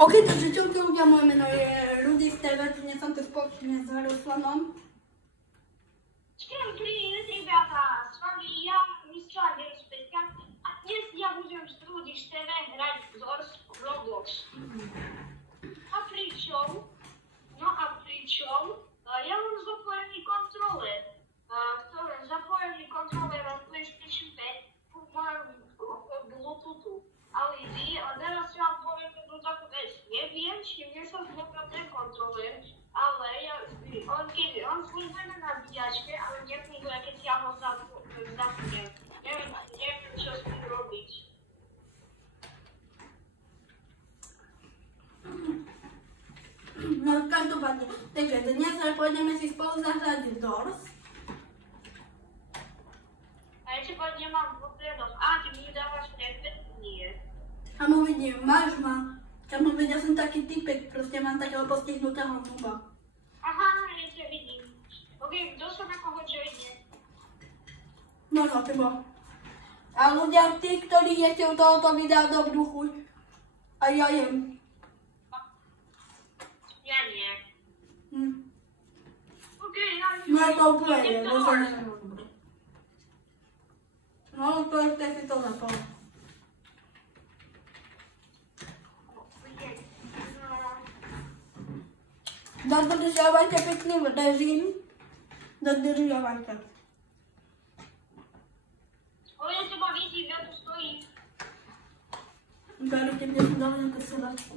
Ok, takže čauko ľudia, moje meno je Rudy z TV, dnes som tu spoločne s Ruslanom. Всем привет, ребята! С вами я, мистер Герспетка, а днес я будем с Руди з TV играть в Roblox. А причем, я вам запоjený контролер. Запоjený контролер od PlayStation 5 v mojom Bluetoothu. Ale a teraz ja vám poviem jednu takú vec. Neviem, či mne sa zlúka ten kontroler, ale keď on funguje na nabíjačke, ale nefunguje, keď ja ho zapnem. Neviem, čo s tým robiť. No každopádne, takže dnes pôjdeme si spolu zahrať Doors. A ešte poviem, mám popredok. A, ty mi dávaš predmet? Nie. Tam uvidím, máš ma. Tam uvidím, ja som taký typek, proste mám takého postihnutého zuba. Aha, ja ťa vidím. Ok, kto sa na koho čo ide? No, teba. A ľudia, tí, ktorí jete u tohoto videa, dobrú chuť. A ja jem. Ja nie. Ok, ja No je to úplne nie, to sa nedobre. No, to ešte si to zapal. Dodržiavajte pekný režim. Dodržiavajte. Ja teba vidím, ja tu stojím. Berete mne tu dali nejakú sedačku.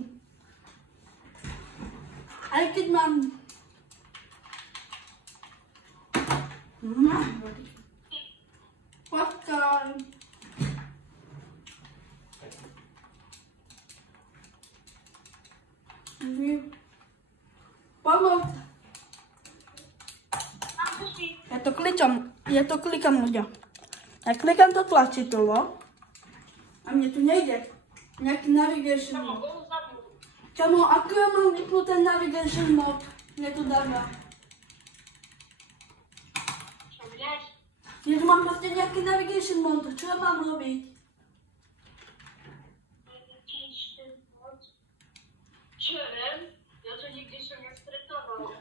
Aj keď mám... Počkaj. Pomoc. Ja to klikam ľudia. Ja klikam to tlačidlo a mne tu nejde nejaký navigation mode. Čomu, ako ja mám vypnúť ten navigation mode? Mne tu dáva. Ja tu mám proste nejaký navigation mode, čo ja mám robiť? Čo viem? Ja to nikdy som nestretával.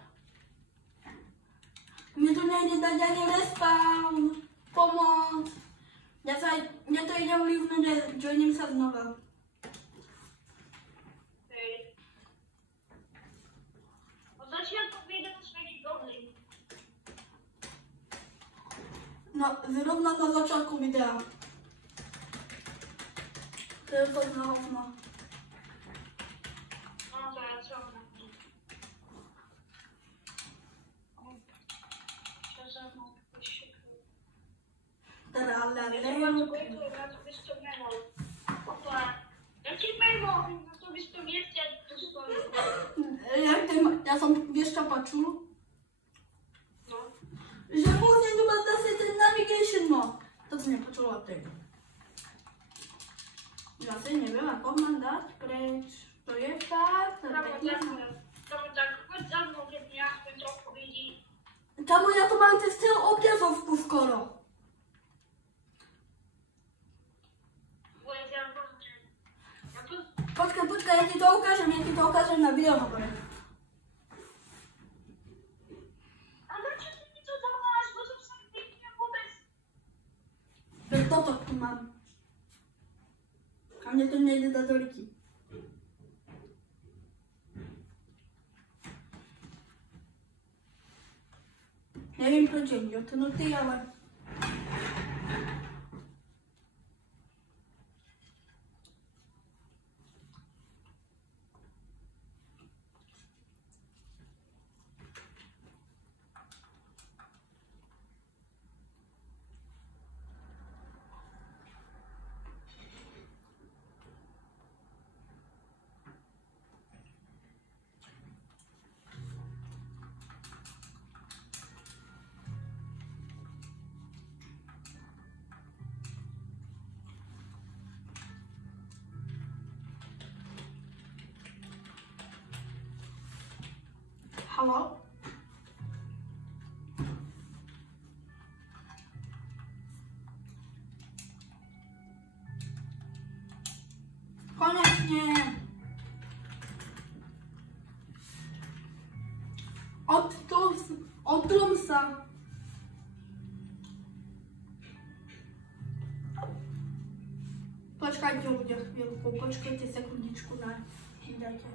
Mne tu nejde dať ani respawn. Pomoc. Ja to ide vlivnúť a joiním sa znova. Hej. Od začiatku videa sme dobrí. No, zrovna na začiatku videa. To je fakt na hovno. No to ja čo? Čo za mnou vyššie? Teda, ale Ja to bys to nemohol. Opa. Ja ti nemohol, na to bys to viete, tu stojí. ja som, vieš čo počul? No. Že musím tu mať zase ten navigation mode. To si nepočula ty. Ja si neviem, ako mám dať preč. To je fakt. Kamu tak choď za mnou, keď mi aspoň trochu vidí. Kamu, ja tu mám cez celú obrazovku skoro. Počkaj, ja ti to ukážem na videohovore. A prečo ty mi to zavoláš? Potom sa mi neviem vôbec. Veď toto tu mám. A mne to nejde dať do ruky. Neviem, prečo je dotknutý, ale... Halo? Konečne. Odlom sa. Počkajte ľudia chvíľku, počkajte sekundičku na dajte.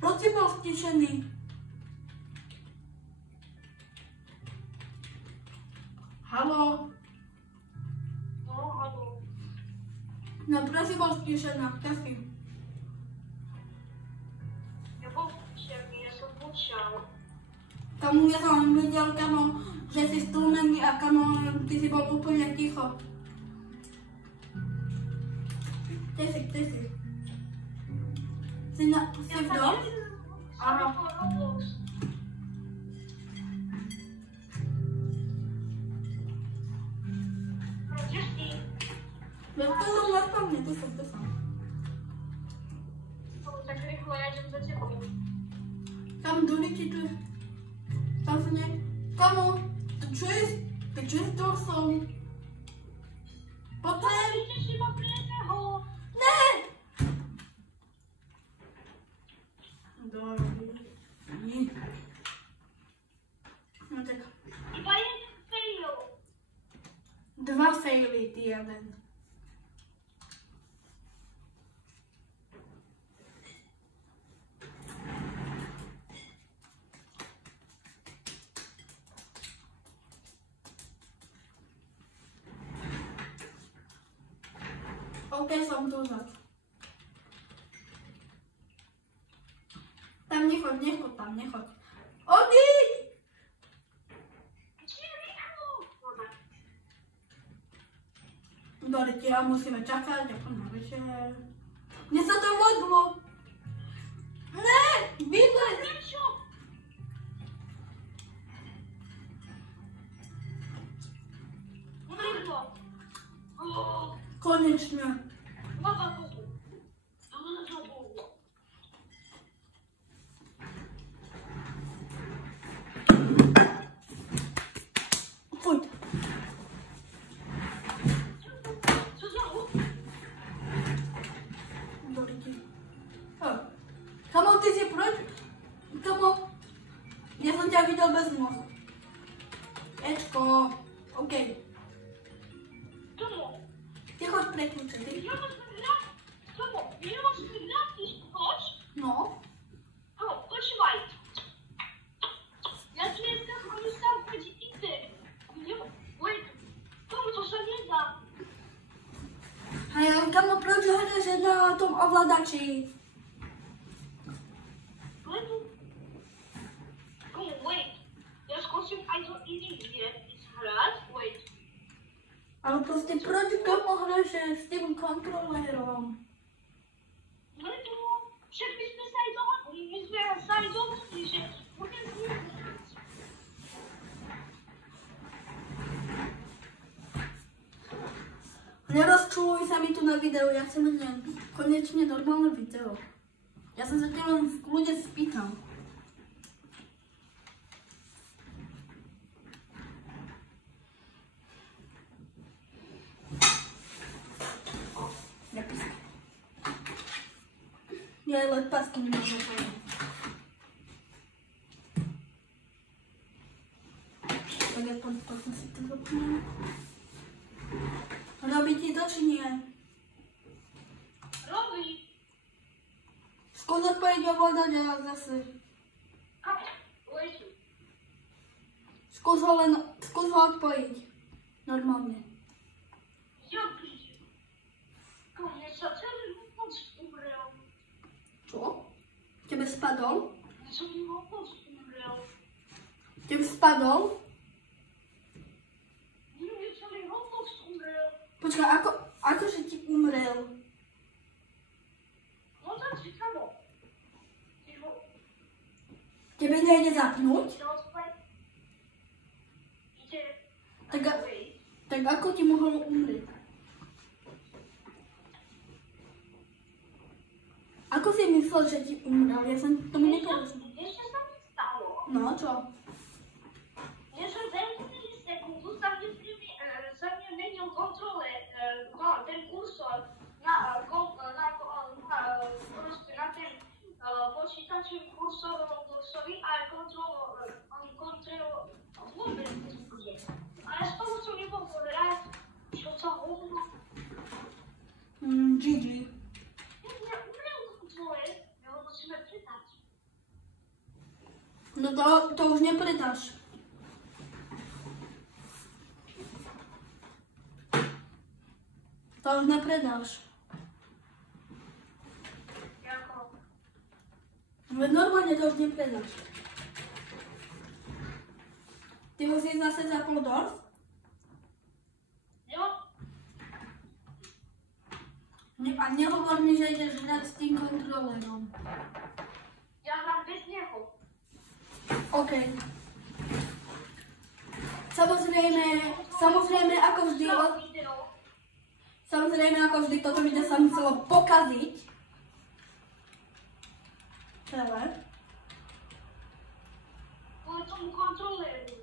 Prosím bol stišený. Haló? No, haló. No prosím bol stišená, kasím. Ja som počal. Kamu ja som videl, kamo, že si stlumený a kamo, ty si bol úplne ticho. Ty si. Si v dom? Áno. Kde si? Nastávne, tu som. Tak rýchlo ja idem za tebou. Tam Juliki tu. Tam sa ne... Kamo, ty čuješ to som? Potom... Ideš iba pri jedného. Ne! Dobrý. No tak. Iba jeden fail. 2 faily, ty jeden. OK, som tu zas. Tam nechoď tam. Odíď! Či rýchlo? Dobre, ja musíme čakať, ako na večer. Mne sa to modlo. Ne, bydlej. Prečo? Rýchlo. Konečne. Lava Bohu. Lava Bohu. Poď. Co za hud? Dobre, ty. Kamo, ty si proč? Kamo, ja som ťa videl bez nosa. Ečko, OK. Tomo. Ty choď pre kľúče, ty. Tomo, nemáš mi gratis koč? No. Počúvaj. Ja tu dneska chodím tam chodí internet. Wait, Tomo, to sa nedá. Hej, ale kamo, proč hráš na tom ovládači? Wait. Ja skúsim aj do iných hier hrať. Wait. Ale proste proč kamo hráš s tým kontrolérom? Lebo však my sme sa aj dohodli. My sme sa aj dohodli, že budem s ním hrať. Nerozčuluj sa mi tu na videu, ja chcem len konečne normálne video. Ja som sa ťa len v kľude spýtal. Ja len pasky nemôžem povedať. Tak ja potom si to zapnem. Robí ti to, či nie? Robí. Skús odpojiť ovládač a zase. Wait. Skús ho odpojiť. Normálne. Ja prídem. Mne sa celý moc umrel. Čo? Tebe spadol? Celý moc umrel. Tebe spadol? Mne celý moc umrel. Počkaj, akože ti umrel? No tak si kamo. Tebe nejde zapnúť? Ide. Tak ako ti mohol umrieť? Ako si myslel, že ti umrel? Ja som tomu neporozumel. Vieš, čo sa mi stalo? No, čo? Ja som veľmi sekundu sa vždycky GG. Umiem kontroler, ja ho musíme pridať. No to už nepredáš. To už nepredáš. Jako? Normálne to už nepredáš. Ty musíš zase za Poldorf? Jo. A nehovor mi, že ideš hrať s tým kontrolerom. Ja hrám bez neho. OK. Samozrejme, ako vždy, toto video sa muselo pokaziť. Celé. Kvôli tomu kontroleru.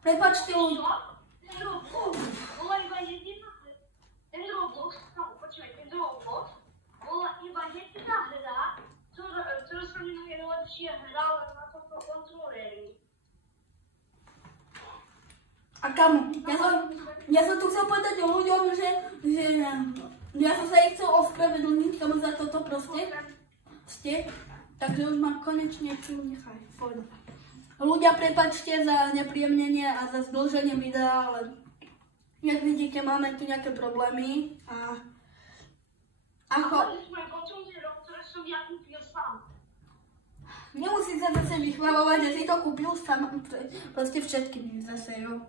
Prepáčte, Ten Roblox bola iba jediná hra. Ten Roblox bola iba jediná hra, ktorá sa mi najlepšie hrala na tomto kontroleri. a kamo, ja som tu chcel povedať o ľuďom, že ja som sa ich chcel ospravedlniť tomu za toto proste. Takže už ma konečne tu nechaj. Poď. Ľudia, prepáčte za nepríjemnenie a za zdĺženie videa, ale jak vidíte, máme tu nejaké problémy a Mali sme kontrolerov, ktoré som ja kúpil sám. nemusíš sa zase vychvalovať, že si to kúpil sám, proste všetkým zase, jo.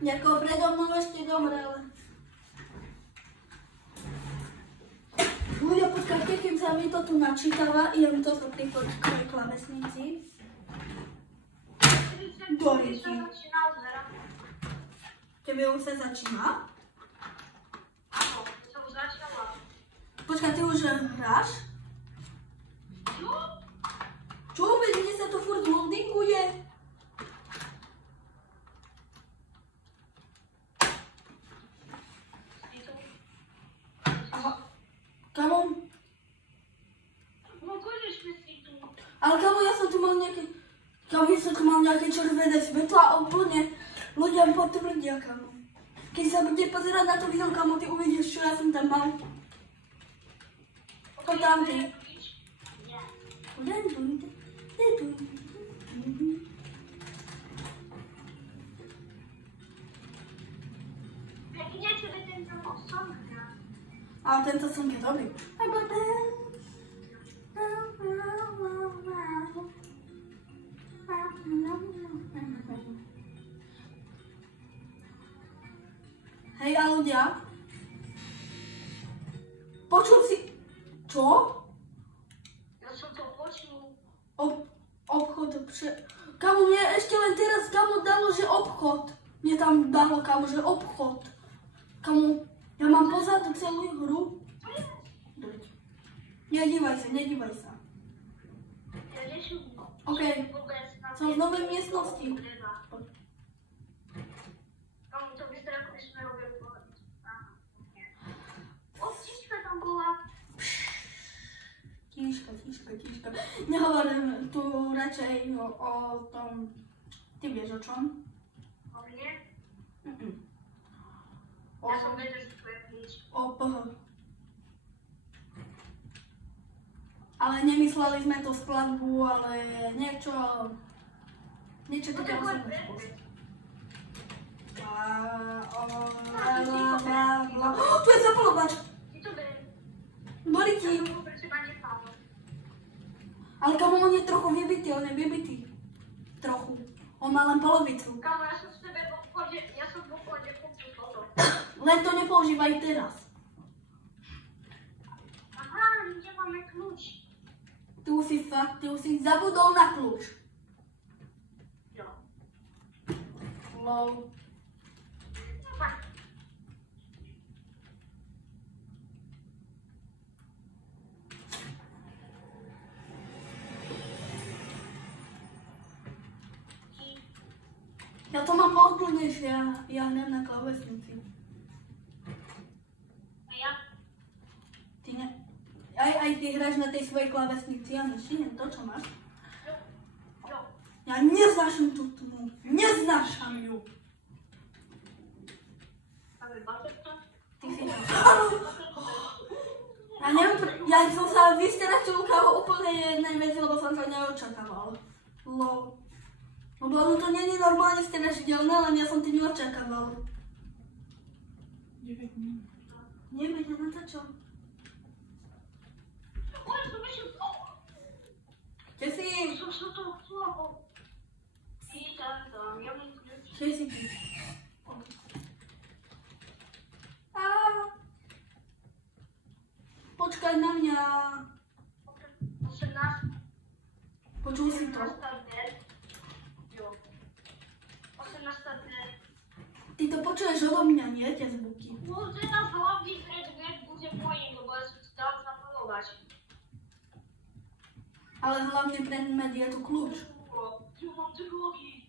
Jako predo mnou ešte dobre, ale... Ľudia, počkajte, kým sa mi to tu načítava, idem to pri počkovej klávesnici. Doriky. Tebe už sa začína? Áno, som začala. Počkaj, ty už hráš? Jo? Čo vôbec, mne sa to furt loadinguje? Kamo? No konečne si tu. Ale kamo, ja som tu mal nejaké červené svetlo a úplne ľudia potvrdia, kamo. Keď sa bude pozerať na to video, kamo, ty uvidíš, čo ja som tam mal. Poď tam ty. Pekne tebe tento song hrá. Ale tento song je dobrý. Hej, a ľudia, počul si... Čo? Ja som to počul. Obchod Kamo, mne ešte len teraz kamo dalo, že obchod. Mne tam dalo, kamo, že obchod. Kamo, ja mám pozadu celú hru. Nedívaj sa. Ja nešum. OK, som v novej miestnosti. Kamu to vyzerá, ako by sme robili pohľad. Občička tam bola. Tíška. Nehovorím tu radšej o tom... Ty vieš o čom? O mne? O Ja som vedel, že to je nič. PH. Ale nemysleli sme to skladbu, ale niečo také osobné spôsob. Tu je zapalovač! Ty to beriem. Doriky! Ja som ho pre teba nechal. Ale kamo, on je trochu vybitý. Trochu. On má len polovicu. Kamu, ja som v obchode kúpil toto. Len to nepoužívaj teraz. Aha, nemáme kľúč. Ty už si zabudol na kľúč. Jo. Lol. Fakt. Ja to mám pohodlnejšie, ja hrám na klávesnici. A ja? Ty ne... Aj ty hráš na tej svojej klávesnici, ja nešinem to, čo máš. Jo. Ja neznášam tú tmu. Neznášam ju. Máme baterka? Ty si ja neviem, ja som sa vystrašil úplne jednej veci, lebo som to neočakával. Lebo ono to nie je normálne strašidelné, len ja som to neočakával. 9 minút. Neviem, ja natáčam. Kde si? Kde si ty? Počkaj na mňa. Počul si to? Ty to počuješ odo mňa, nie? Tie zvuky. No teraz hlavný predmet bude môj, lebo ja som si dal zamalovať. Ale hlavný predmet je tu kľúč. Ja mám drogy.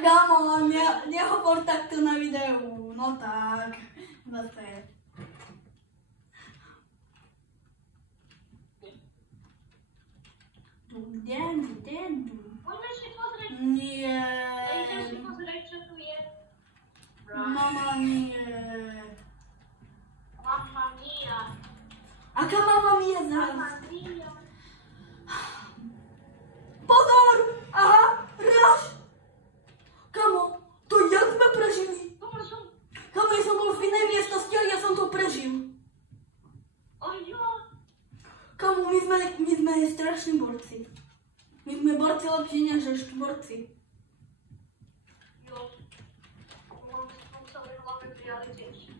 Kámo, nehovor takto na videu. No tak, zase. Poďme si pozrieť. Nie. Idem si pozrieť, čo tu je. Mama nie. Mamma mia. Aká mama mi je Mamma zás? mia. Pozor! Aha, raz! Kamo, to jak sme prežili? Dobre som. Kamo, ja som bol v inej miestnosti a ja som to prežil. Ojo. Kamo, my sme strašní borci. My sme borci lepšie než štvorci. Jo. Mám sa veľmi prijali tiež.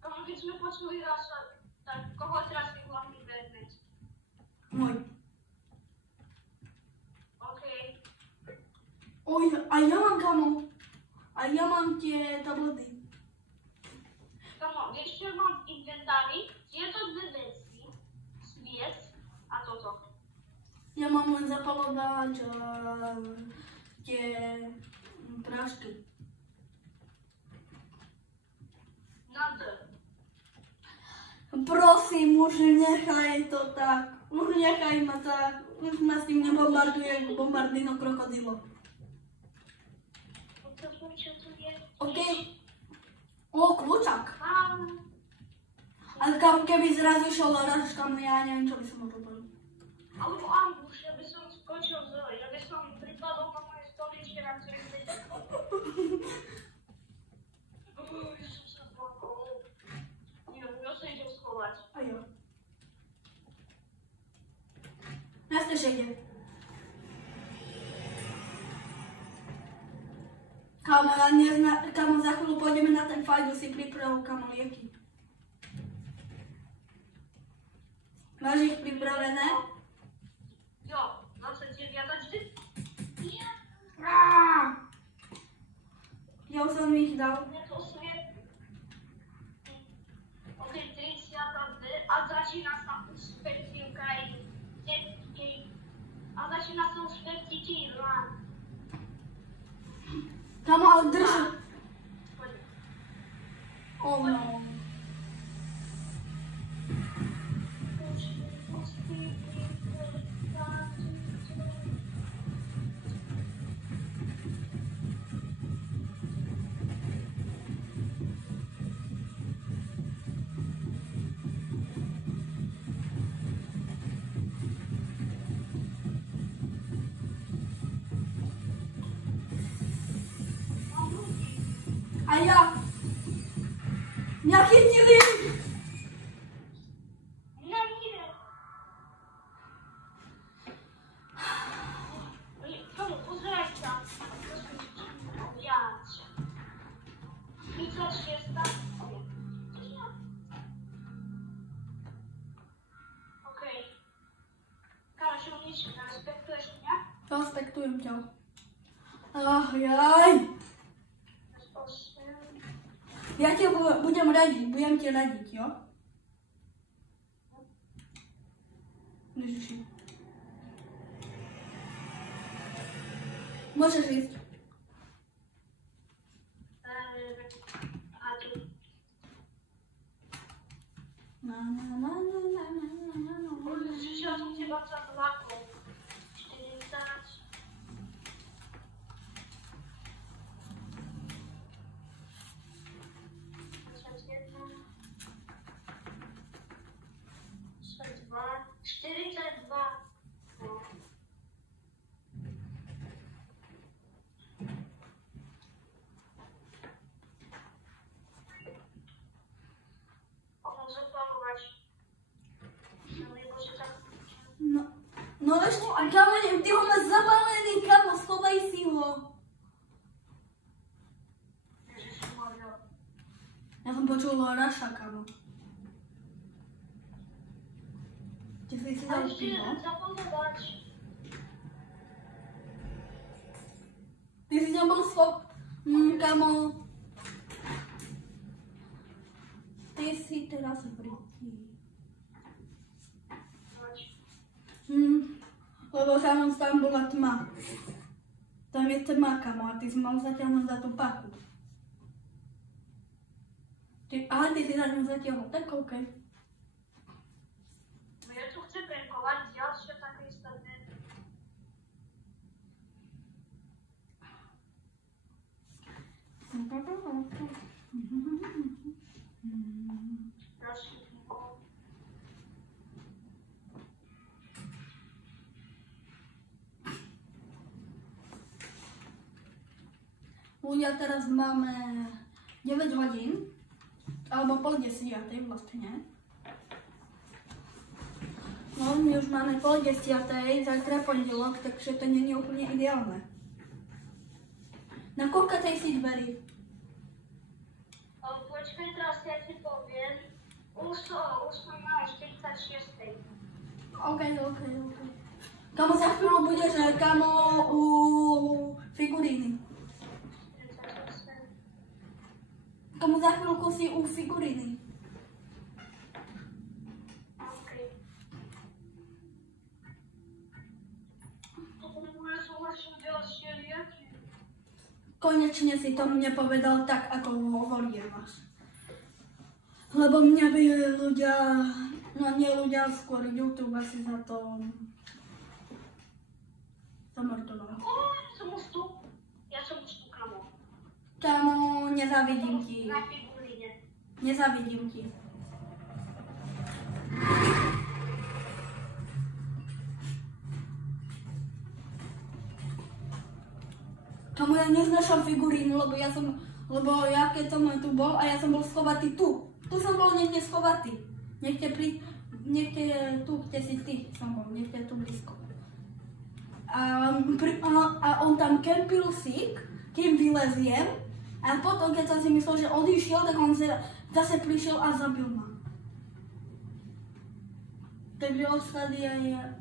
Kamo, keď sme počuli raz, tak koho teraz je hlavný predmet? Môj. OK. Oj, a ja mám, kamo. A ja mám tie tablety. Kamo, vieš, čo mám v inventári? Tieto dve veci, sviec a toto. Ja mám len zapalovač a tie prášky. Na D. Prosím, už nechaj to tak. Už nechaj ma tak. Už ma s tým nebombarduje bombardino krokodilo. Čo tu je? OK. O, kľúčak. Mám. Ale kam, keby zrazu išiel raz, kam, ja neviem, čo by som mohol povedať. Alebo ambuš, ja by som skočil ja by som pripadol na moje stoličke, na ktorej sedím. Ja som sa zlakol. Ja sa idem schovať. A jo. Jasne, že ide. Kamo, za chvíľu pôjdeme na ten fajdu, si priprav, kamo, lieky. Máš ich pripravené? Jo, 29 vždy. Ja už som ich dal. Je to sviet. OK, 30 D a začína sa už špertívka a začína sa už špertíky rán. Kamo, ale drž. Poďme. Oh no. A ja. Mňa chytili. Mňa nie. Tomu, pozeraj sa. Viac. 36. OK. Kamoš, nič, respektuješ mňa? Respektujem ťa. Ach, jaj. Ja ti budem ti radiť, jo? Ježiši. Môžeš ísť. A tu. Na. Žiaľ som teba sa zlakol. 40. 42. Może spróbować. No ešte, kamo, ty ho máš zabalený, kamo, schovaj si ho. Ja som počul Raša, kamo. Ty si dal pivo? Ty si nebol kamo. Ty si teraz britý. Lebo tam bola tma. Tam je tma, kamo, a ty si mal zatiaľ za tú pachu. Aha, ty si za ňu zatiaľ, tak OK. No ja tu chcę prankować, ďalšie také istotné. Ľudia, teraz máme 9 hodín, alebo pol 10 vlastne. No, my už máme pol 10, zajtra pondelok, takže to nie je úplne ideálne. Na koľka tej si dverí? Počkaj, teraz ja ti poviem. Už som mala 46. OK. Kamo, za chvíľu budeš, kamo, u figuríny. Kamo, za chvíľku si u figuríny. OK. To bude súhlaším ďalšie riadky. Konečne si to mne povedal tak, ako hovorievaš. Lebo mňa by ľudia, no nie ľudia, skôr YouTube asi za to zamordoval. Ja som už tu, kamo. Kamo, nezávidím ti. Na figuríne. Nezávidím ti. Kamo, ja neznášam figurínu, lebo ja keď som tu bol a ja som bol schovatý tu. Tu som bol niekde schovatý. Niekde tu, kde si ty som bol, niekde tu blízko. A on tam kempil si, kým vyleziem. A potom, keď som si myslel, že odišiel, tak on zase prišiel a zabil ma. Takže odstady aj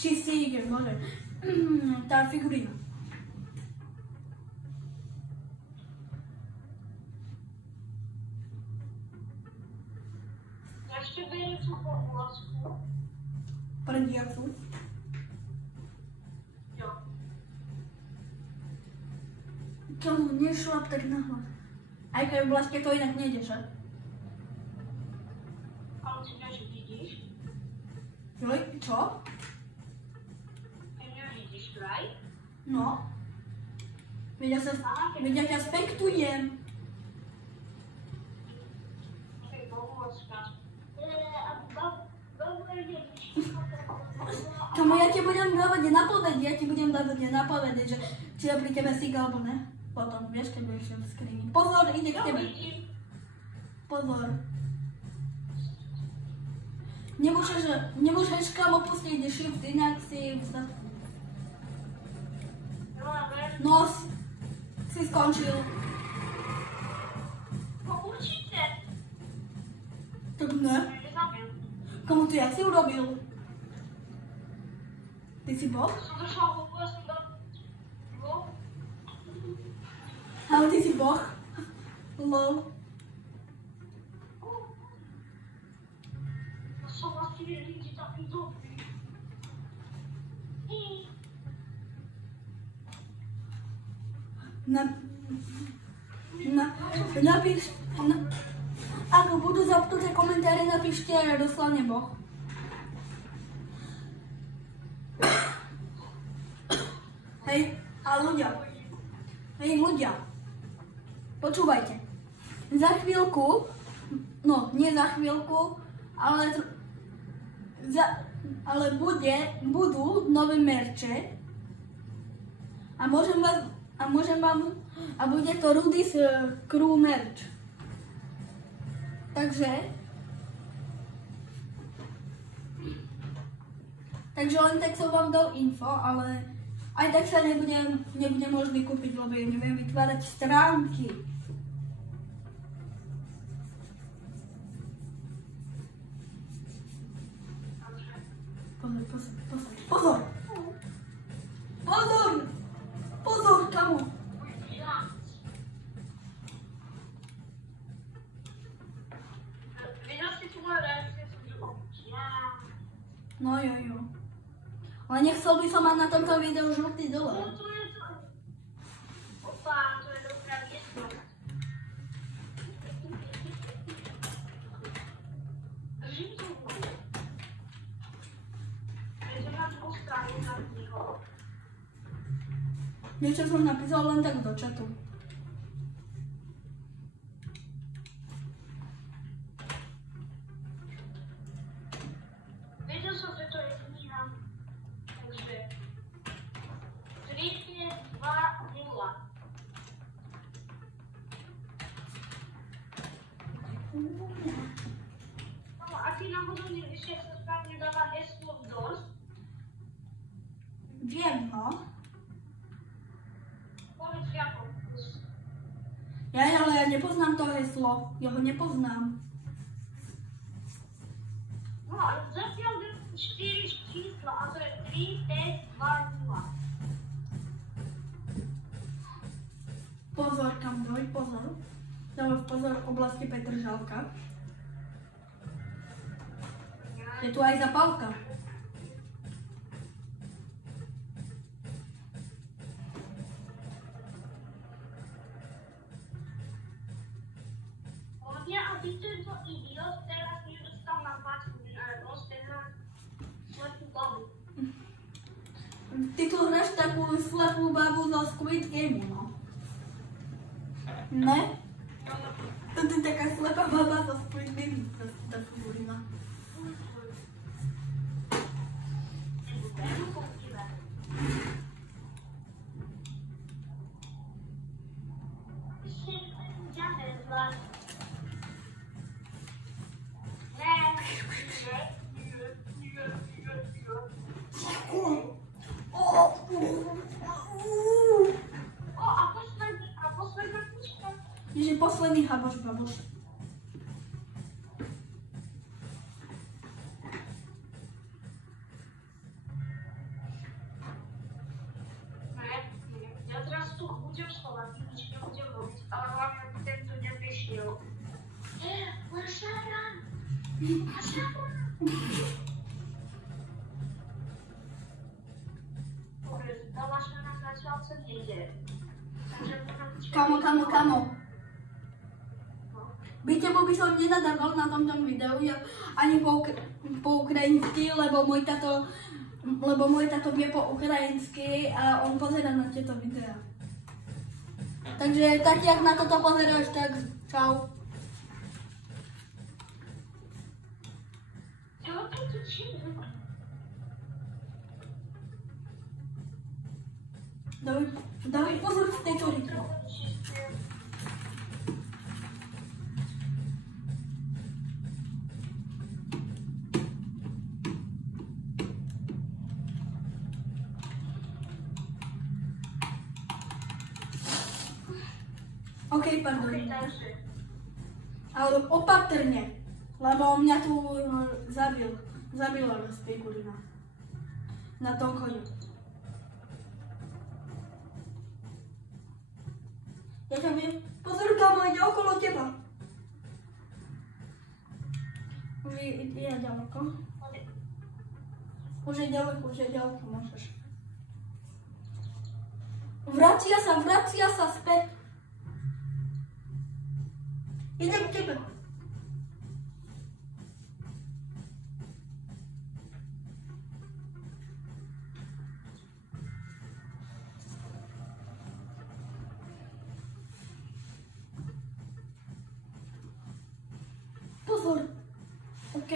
čistík, bože, tá figurína. Ešte beriem tú pohľadku. Prdiacu. Jo. Kamo, nešlap tak nahlas. Aj keď vlastne to inak nejde, že? Ale ty mňa vidíš? Joj, čo? Ty mňa vidíš, vraj? No. Veď ja ťa spektujem. Kamo, ja ti budem dávať napovede, že či je pri tebe sík alebo ne. Potom, vieš, keď budeš v skrini. Pozor, ide k tebe. Pozor. Nemôžeš kamo pustiť shift, inak si vzdať. Nos. Si skončil. No určite. Tak ne. Kamo, to jak si urobil? Ty si boh? Som došla úplne do... Ale ty si boh? Lol. Som vlastne ľudí taký dobrý. Napíš... Ako budú zapnuté komentáre, napíšte doslovne boh. Hej, a ľudia. Hej, ľudia. Počúvajte. Za chvíľku, no nie za chvíľku, ale ale budú nové merče a bude to Rudy's Crew merch. Takže len tak som vám dal info, ale aj tak sa nebude možný kúpiť, lebo ja neviem vytvárať stránky. Pozor! Pozor, kamo! No jo. Ale nechcel by som mať na tomto videu žltý dole. Opa, to je dobrá miestnosť. Držím to v ruke. Prečo máš postavu na knihu? Niečo som napísal len tak do chatu. Vedel som, že to je kniha. Takže 3, 2, 0. No a ty náhodou nevieš, jak sa správne dáva heslo vzdor? Wiem, no. Povedz ako. Ale ja nepoznám to heslo. Ja ho nepoznám. No ale zatiaľ 4 čísla a to je 3, 5, 2, 0. Pozor, kambroj, pozor. Dávaj pozor v oblasti Petržalka. Je tu aj zapálka. Hlavne, aby tento idiot teraz nedostal na páčku, proste na slepú babu. Ty tu hráš takú slepú babu zo Squid Game, no. Ne? To je taká slepá baba zo Squid Game. Tá figurina. Ježe posledný haboš baboš. Ja teraz tu budem schovať, nič nebudem robiť, ale hlavne aby tento neprišiel. Mašaran! Dobre, tá mašaran zatiaľ sa nejde. Kamo. Bytemu by som nenadával na tomto videu ani po ukrajinsky, lebo môj tato vie po ukrajinsky a on pozerá na tieto videá. Takže tak, jak na toto pozeráš, tak čau. Dávaj pozor v tejto rytmu. OK, pardon. Ale opatrne, lebo mňa tu zabila figurina. Na tom koni. Ja ťa viem. Pozor, kamo, ide okolo teba. Už je ďaleko. Už je ďaleko, môžeš. Vracia sa späť. Ide k tebe. Pozor. OK.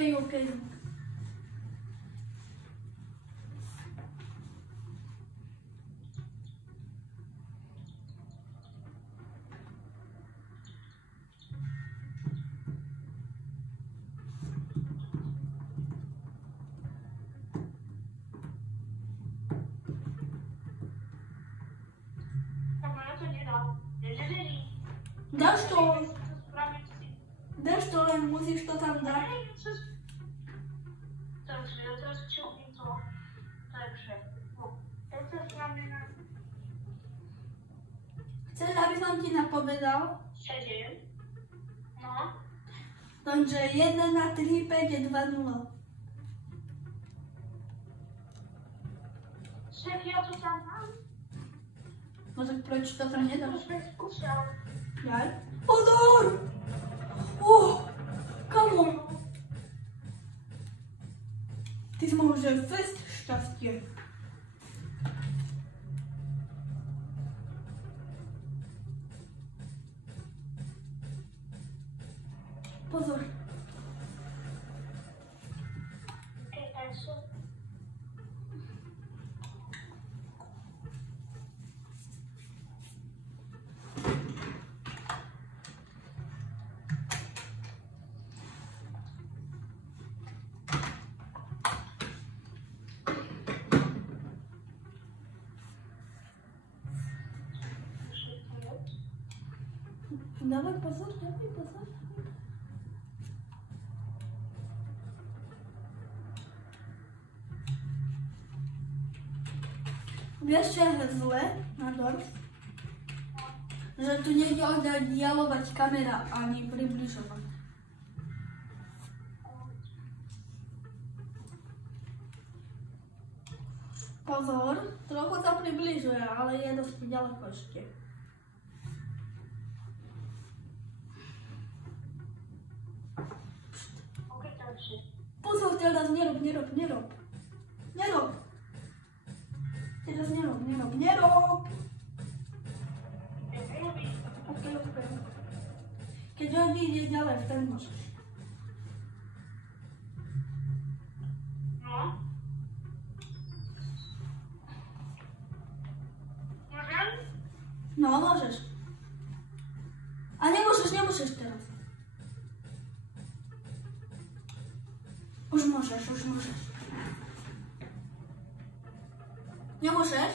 Tak ona to nedá. Dáš to, Spraviť si. dáš to, len musíš to tam dať. Takže ja teraz čelím to. Takže. To sa znamená Chceš, aby som ti napovedal? 7. No. Takže 1 na 3, 5 je 2-0. Však ja to tam mám. No tak proč to tam nedáš? To sme skúšali. Jaj. Pozor! Kamo! Ty si mal, že fest šťastie. Pozor. Okej, takže. Dawaj, pozor, dawaj, pozor. Wiesz, co jest złe na dors? Że tu nie da dialować kamera ani przybliżować. Pozor, trochę to przybliżuję, ale je dość daleko jeszcze. Okej, takže. Pozor, teraz nie rób. Nie rób. Teraz nie rób. Okej. Kiedy on idzie dalej, wtedy możesz. No. Możemy? No, możesz. A nie możesz teraz. Już możesz. Nie możesz?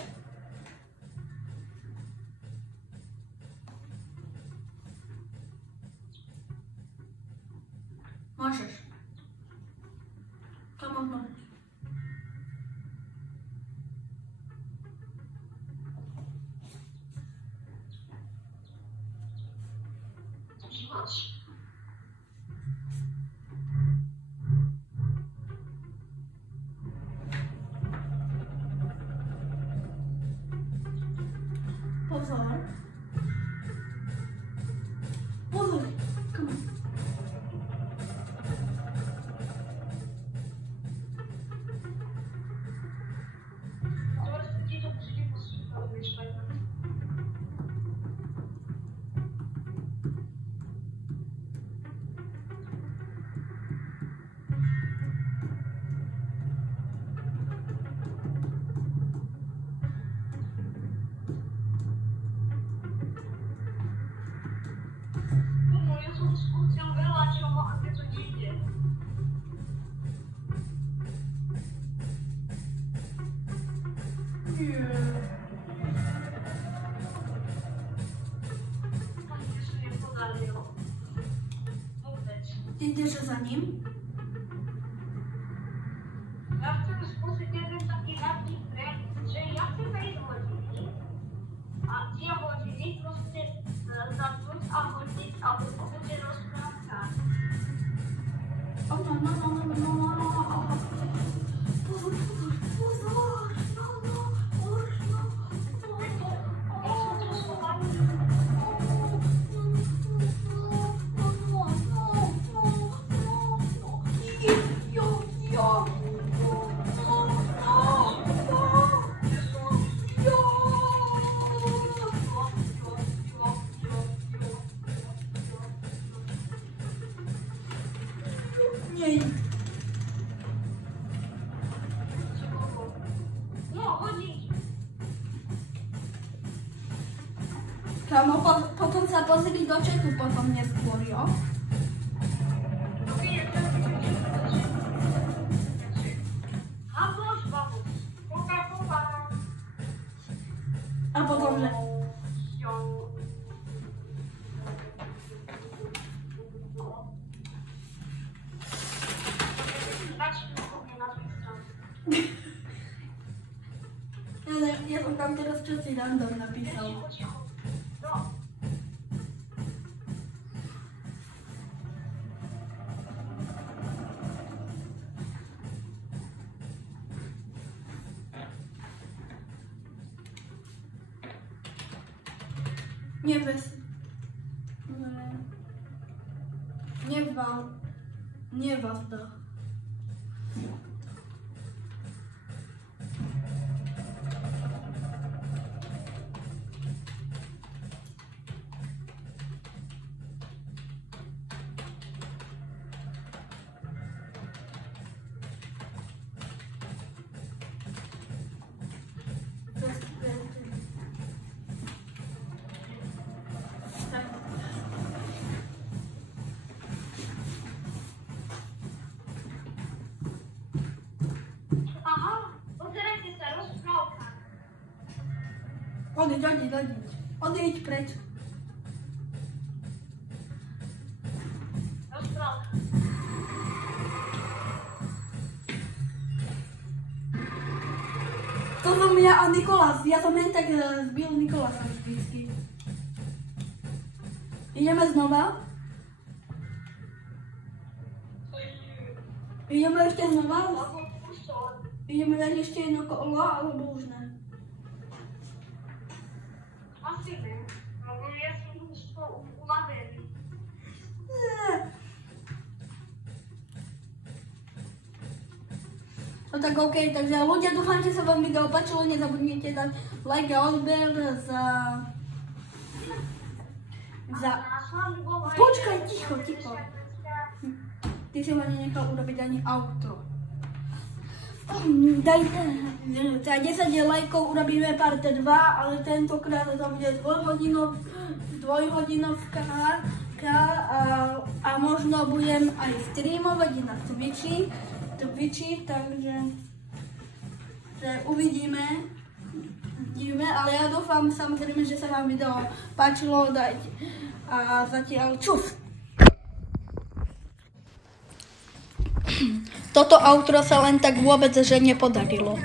Możesz. Come on, możesz. Chodź. Pozor. Come on. Teraz gdzie to przyjdzie posłuchać jeszcze. No ja tu dyskusję wylać, a mnie to nie idzie. Tam jeszcze nie podali. Mówić. Ty idziesz za nim? Ja w ten sposób jeden taki napis, że ja chcę wejść w godziny, a gdzie godziny proste zamknąć, a godziny, a potem będzie rozprawka. O, no. Pozor. Ja są to słowami. Nie. No, godziny. Kamo, potom sa pozri do četu, potom neskôr, jo? Okej, jak to będzie. A boż, babuś. Coca-Cola. A potom, že random napísal. Ticho. No. Niewazda. Odejdź precz. Rozprávka. To som ja a Nikolás. Ja som len tak zbil Nikolása vždycky. Ideme znova? Ideme ešte znova? Ideme dať ešte jedno kolo, alebo už ne? Asi ne. Lebo ja som už unavený. No tak OK, takže ľudia, dúfam, že sa vám video páčilo, nezabudnite dať like a odber za... Počkaj, ticho. Ty si ma nenechal urobiť ani outro. Dajte, za 10 lajkov urobíme part 2, ale tentokrát to bude dvojhodinovka a možno budem aj streamovať na Twitchi, takže uvidíme, ale ja dúfam samozrejme, že sa vám video páčilo, dajte a zatiaľ čus. Toto outro sa len tak vôbec že nepodarilo.